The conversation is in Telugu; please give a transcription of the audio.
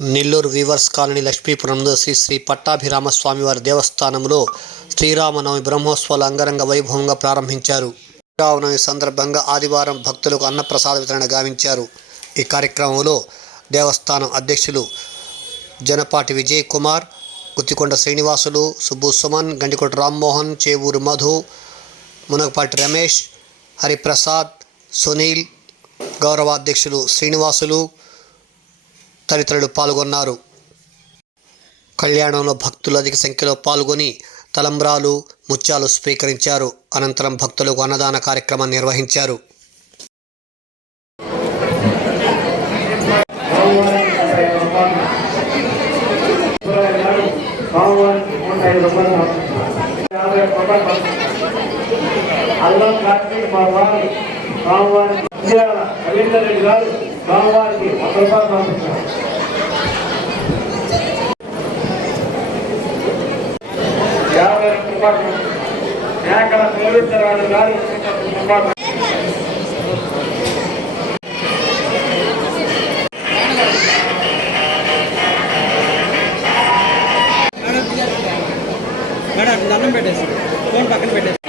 నెల్లూరు వీవర్స్ కాలనీ లక్ష్మీపురంలో శ్రీ శ్రీ పట్టాభిరామ స్వామివారి దేవస్థానంలో శ్రీరామనవమి బ్రహ్మోత్సవాలు అంగరంగ వైభవంగా ప్రారంభించారు. శ్రీరామనవమి సందర్భంగా ఆదివారం భక్తులకు అన్నప్రసాద వితరణ గావించారు. ఈ కార్యక్రమంలో దేవస్థానం అధ్యక్షులు జనపాటి విజయ్ కుమార్, గుత్తికొండ శ్రీనివాసులు, సుబ్బు సుమన్, గండికోట రామ్మోహన్, చేవూరు మధు, మునగపాటి రమేష్, హరిప్రసాద్, సునీల్, గౌరవాధ్యక్షులు శ్రీనివాసులు తదితరులు పాల్గొన్నారు. కళ్యాణంలో భక్తులు అధిక సంఖ్యలో పాల్గొని తలంబ్రాలు, ముత్యాలు స్వీకరించారు. అనంతరం భక్తులకు అన్నదాన కార్యక్రమం నిర్వహించారు. దండం పెట్టేసి ఫోన్ పక్కన పెట్టేసి